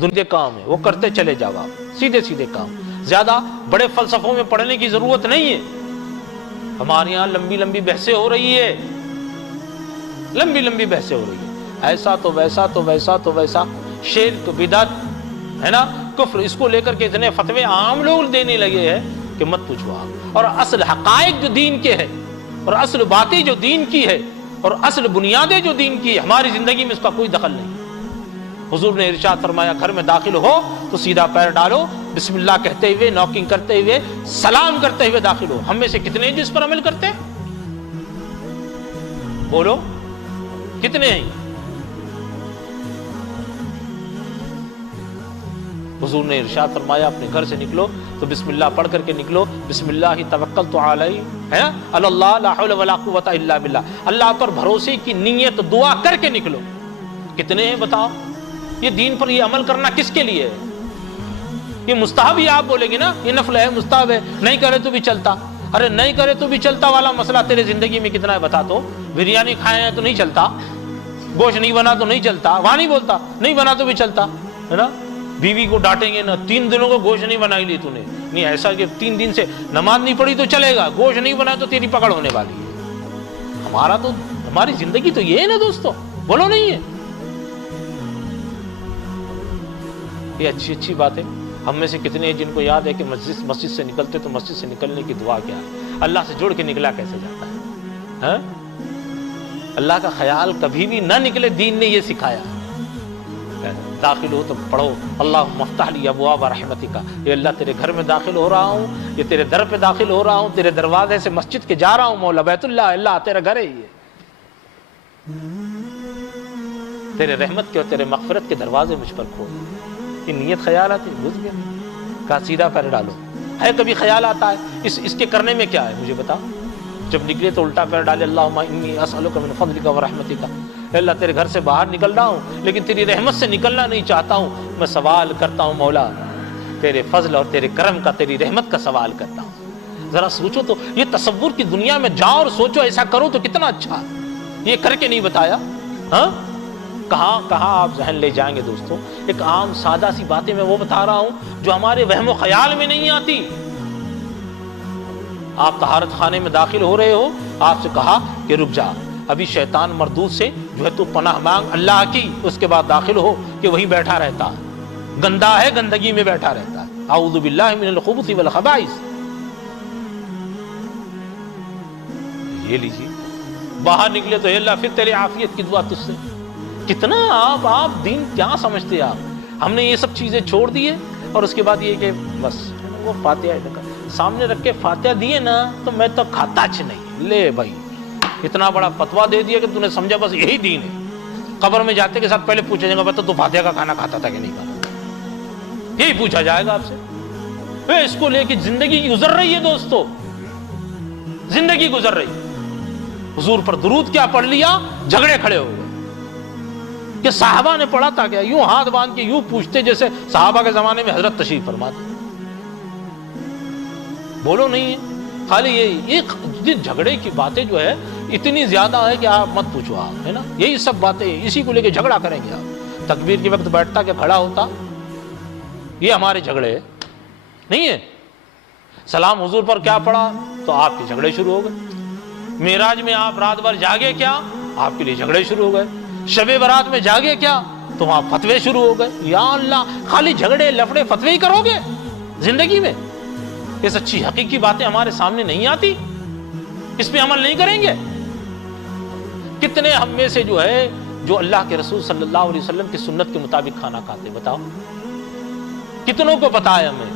دنیا کام ہے وہ کرتے چلے جاؤ آپ، سیدھے سیدھے کام، زیادہ بڑے فلسفوں میں پڑھنے کی ضرورت نہیں ہے۔ ہمارے یہاں لمبی لمبی بحثیں ہو رہی ہے، لمبی لمبی بحثیں ہو رہی ہے، ایسا تو ویسا تو ویسا تو ویسا، شرک بدعت ہے نا، کفر، اس کو لے کر کے اتنے فتوے عام لوگ دینے لگے ہیں کہ مت پوچھو آپ۔ اور اصل حقائق جو دین کے ہے، اور اصل باتیں جو دین کی ہے، اور اصل بنیادیں جو دین کی ہے، ہماری زندگی میں اس کا کوئی دخل نہیں۔ حضور نے ارشاد فرمایا گھر میں داخل ہو تو سیدھا پیر ڈالو، بسم اللہ کہتے ہوئے، نوکنگ کرتے ہوئے، سلام کرتے ہوئے داخل ہو۔ ہم میں سے کتنے ہیں جس پر عمل کرتے ہیں؟ بولو کتنے ہیں؟ حضور نے ارشاد فرمایا اپنے گھر سے نکلو تو بسم اللہ پڑھ کر کے نکلو، بسم اللہ توکلت علی، ہے نا، اللہ لا حول ولا قوت الا باللہ، اللہ پر بھروسے کی نیت دعا کر کے نکلو۔ کتنے ہیں بتاؤ؟ یہ دین پر یہ عمل کرنا کس کے لیے ہے؟ یہ مستحب ہی آپ بولیں گے نا، یہ نفل ہے، مستحب ہے، نہیں کرے تو بھی چلتا۔ ارے نہیں کرے تو بھی چلتا والا مسئلہ تیرے زندگی میں کتنا ہے بتا تو؟ بریانی کھائے ہیں تو نہیں چلتا، گوشت نہیں بنا تو نہیں چلتا، وہاں نہیں بولتا نہیں بنا تو بھی چلتا ہے نا۔ بیوی کو ڈانٹیں گے نا، 3 دنوں کو گوشت نہیں بنائی لی تو نے، نہیں ایسا کہ 3 دن سے نماز نہیں پڑھی تو چلے گا، گوشت نہیں بنا تو تیری پکڑ ہونے والی ہے۔ ہمارا تو، ہماری زندگی تو یہ ہے نا دوستو، بولو نہیں ہے؟ یہ اچھی اچھی باتیں ہم میں سے کتنے ہیں جن کو یاد ہے کہ مسجد سے نکلتے تو مسجد سے نکلنے کی دعا کیا ہے، اللہ سے جڑ کے نکلا کیسے جاتا ہے، ہاں؟ اللہ کا خیال کبھی بھی نہ نکلے، دین نے یہ سکھایا۔ داخل ہو تو پڑھو اللہم افتح لی ابواب رحمتک، یہ اللہ تیرے گھر میں داخل ہو رہا ہوں، یہ تیرے در پہ داخل ہو رہا ہوں، تیرے دروازے سے مسجد کے جا رہا ہوں مولا، بیت اللہ، اللہ تیرا گھر ہے یہ، تیرے رحمت کے اور تیرے مغفرت کے دروازے مجھ پر کھول۔ یہ نیت خیال آتی ہے، بھول گیا، کہا سیدھا پیر ڈالو۔ ہے کبھی خیال آتا ہے اس کے کرنے میں کیا ہے مجھے بتاؤ؟ جب نکلے تو الٹا پیر ڈالے، اللہم انی اسألک من فضلک و رحمتک، اے اللہ تیرے گھر سے باہر نکل رہا ہوں لیکن تیری رحمت سے نکلنا نہیں چاہتا ہوں، میں سوال کرتا ہوں مولا تیرے فضل اور تیرے کرم کا، تیری رحمت کا سوال کرتا ہوں۔ ذرا سوچو تو، یہ تصور کی دنیا میں جاؤ اور سوچو ایسا کرو تو کتنا اچھا، یہ کر کے نہیں بتایا، ہاں؟ کہاں کہاں آپ ذہن لے جائیں گے دوستو؟ ایک عام سادہ سی باتیں میں وہ بتا رہا ہوں جو ہمارے وہم و خیال میں نہیں آتی۔ آپ طہارت خانے میں داخل ہو رہے ہو، آپ سے کہا کہ رک جا، ابھی شیطان مردود سے جو ہے تو پناہ مانگ اللہ کی، اس کے بعد داخل ہو، کہ وہیں بیٹھا رہتا ہے، گندا ہے، گندگی میں بیٹھا رہتا ہے، اعوذ باللہ من الخبث والخبائث۔ یہ لیجیے، باہر نکلے تو اے اللہ پھر تیرے عافیت کی دعا تجھ سے۔ کتنا آپ دین کیا سمجھتے آپ؟ ہم نے یہ سب چیزیں چھوڑ دی ہے، اور اس کے بعد یہ کہ بس وہ فاتحہ سامنے رکھ کے فاتحہ دیے نا تو میں تو کھاتا اچھ نہیں، لے بھائی اتنا بڑا فتوا دے دیا کہ تو نے سمجھا بس یہی دین ہے۔ قبر میں جاتے کے ساتھ پہلے پوچھا جائے گا بتا تو فاتحہ کا کھانا کھاتا تھا کہ نہیں کھاتا، یہی پوچھا جائے گا آپ سے۔ اس کو لے کے زندگی گزر رہی ہے دوستو، زندگی گزر رہی ہے۔ حضور پر درود کیا پڑھ لیا، جھگڑے کھڑے ہو گئے کہ صحابہ نے پڑھا تھا کیا، یوں ہاتھ باندھ کے یوں پوچھتے جیسے صحابہ کے زمانے میں حضرت تشریف فرما تھے۔ بولو نہیں ہے، خالی یہ جھگڑے کی باتیں جو ہے اتنی زیادہ ہے کہ آپ مت پوچھو آپ، ہے نا، یہی سب باتیں اسی کو لے کے جھگڑا کریں گے آپ۔ تکبیر کے وقت بیٹھتا کہ کھڑا ہوتا، یہ ہمارے جھگڑے نہیں ہے۔ سلام حضور پر کیا پڑھا تو آپ کے جھگڑے شروع ہو گئے۔ معراج میں آپ رات بھر جاگے کیا، آپ کے لیے جھگڑے شروع ہو گئے۔ شب برات میں جاگے کیا تو وہاں فتوے شروع ہو گئے۔ یا اللہ، خالی جھگڑے لفڑے فتوے ہی کرو گے زندگی میں؟ یہ سچی حقیقی باتیں ہمارے سامنے نہیں آتی، اس پہ عمل نہیں کریں گے۔ کتنے ہم میں سے جو ہے جو اللہ کے رسول صلی اللہ علیہ وسلم کی سنت کے مطابق کھانا کھاتے، بتاؤ کتنوں کو پتا ہے ہمیں؟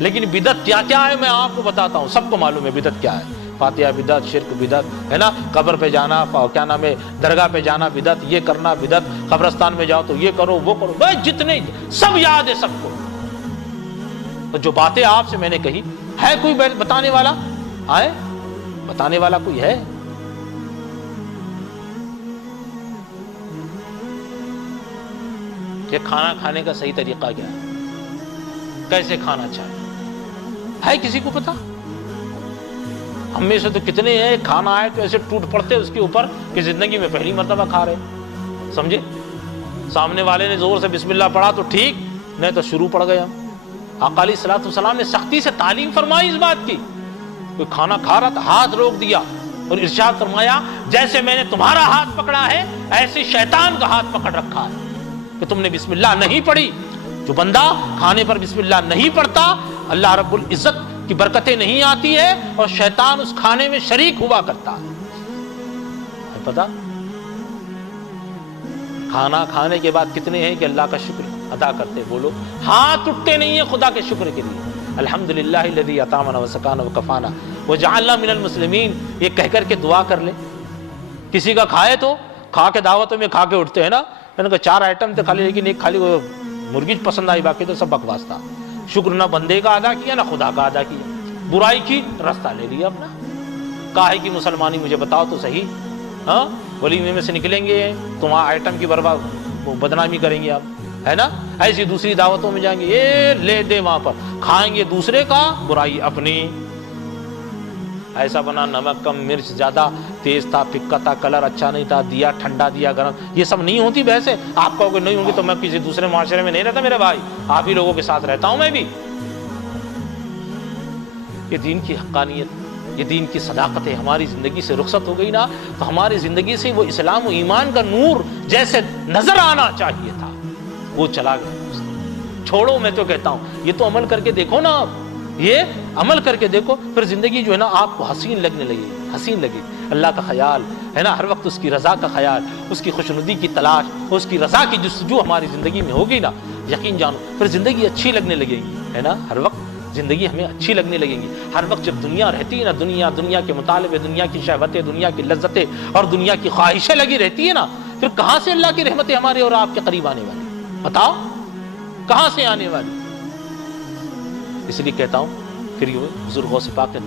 لیکن بدعت کیا کیا ہے میں آپ کو بتاتا ہوں، سب کو معلوم ہے بدعت کیا ہے۔ فاتحہ بدعت، شرک بدعت، ہے نا، قبر پہ جانا، کیا نام ہے، درگاہ پہ جانا بدعت، یہ کرنا بدعت، قبرستان میں جاؤ تو یہ کرو وہ کرو، بھائی جتنے سب یاد ہے سب کو۔ تو جو باتیں آپ سے میں نے کہی، ہے کوئی بتانے والا؟ آئے بتانے والا کوئی ہے؟ کہ کھانا کھانے کا صحیح طریقہ کیا ہے، کیسے کھانا چاہیے، ہے کسی کو پتا؟ ہم میں سے تو کتنے ہیں کھانا آئے تو ایسے ٹوٹ پڑتے اس کے اوپر کہ زندگی میں پہلی مرتبہ کھا رہے، سمجھے؟ سامنے والے نے زور سے بسم اللہ پڑھا تو ٹھیک، نہیں تو شروع پڑ گیا۔ آقا علیہ الصلوۃ والسلام نے سختی سے تعلیم فرمائی اس بات کی، کوئی کھانا کھا رہا تھا ہاتھ روک دیا اور ارشاد فرمایا جیسے میں نے تمہارا ہاتھ پکڑا ہے ایسے شیطان کا ہاتھ پکڑ رکھا ہے کہ تم نے بسم اللہ نہیں پڑھی۔ جو بندہ کھانے پر بسم اللہ نہیں پڑھتا اللہ رب العزت کی برکتیں نہیں آتی ہے اور شیطان اس کھانے میں شریک ہوا کرتا ہے۔ پتا کھانا کھانے کے بعد کتنے ہیں کہ اللہ کا شکر ادا کرتے، بولو ہاتھ اٹھتے نہیں ہیں خدا کے شکر کے لیے، الحمدللہ الذی اطعمنا وسقانا وکفانا وجعلنا من المسلمین، یہ کہہ کر کے دعا کر لے۔ کسی کا کھائے تو کھا کے دعوتوں میں کھا کے اٹھتے ہیں نا، میں نے کہا 4 آئٹم تھے خالی، لیکن ایک خالی وہ مرغی پسند آئی، باقی تو سب بکواس تھا۔ شکر نہ بندے کا ادا کیا نہ خدا کا ادا کیا، برائی کی راستہ لے لیا اپنا۔ کاہے کی مسلمانی مجھے بتاؤ تو صحیح، ہاں ولیمے میں سے نکلیں گے تم آئٹم کی بدنامی کریں گے آپ، ہے نا، ایسی دوسری دعوتوں میں جائیں گے یہ لے دے وہاں پر کھائیں گے دوسرے کا برائی اپنی، ایسا بنا نمک کم مرچ زیادہ تیز تھا پھکا تھا کلر اچھا نہیں تھا دیا ٹھنڈا دیا گرم، یہ سب نہیں ہوتی بحثیں۔ آپ کہو گے نہیں ہوں گی تو میں کسی دوسرے معاشرے میں نہیں رہتا میرے بھائی، آپ ہی لوگوں کے ساتھ رہتا ہوں میں بھی۔ یہ دین کی حقانیت، یہ دین کی صداقت ہے، ہماری زندگی سے رخصت ہو گئی نا تو ہماری زندگی سے وہ اسلام و ایمان کا نور جیسے نظر آنا چاہیے تھا وہ چلا گیا۔ چھوڑو، میں تو کہتا ہوں یہ تو عمل کر کے دیکھو نا آپ، یہ عمل کر کے دیکھو، پھر زندگی جو ہے نا آپ کو حسین لگنے لگے، حسین لگے۔ اللہ کا خیال ہے نا، ہر وقت اس کی رضا کا خیال، اس کی خوشنودی کی تلاش، اس کی رضا کی جستجو ہماری زندگی میں ہوگی نا، یقین جانو پھر زندگی اچھی لگنے لگے گی، ہے نا، ہر وقت زندگی ہمیں اچھی لگنے لگیں گی۔ ہر وقت جب دنیا رہتی ہے نا، دنیا کے مطالبے، دنیا کی شہوتیں، دنیا کی لذتیں اور دنیا کی خواہشیں لگی رہتی ہے نا، پھر کہاں سے اللہ کی رحمتیں ہمارے اور آپ کے قریب آنے والی؟ بتاؤ کہاں سے آنے والی؟ اس لیے کہتا ہوں پھر یہ حضور غوث پاک نے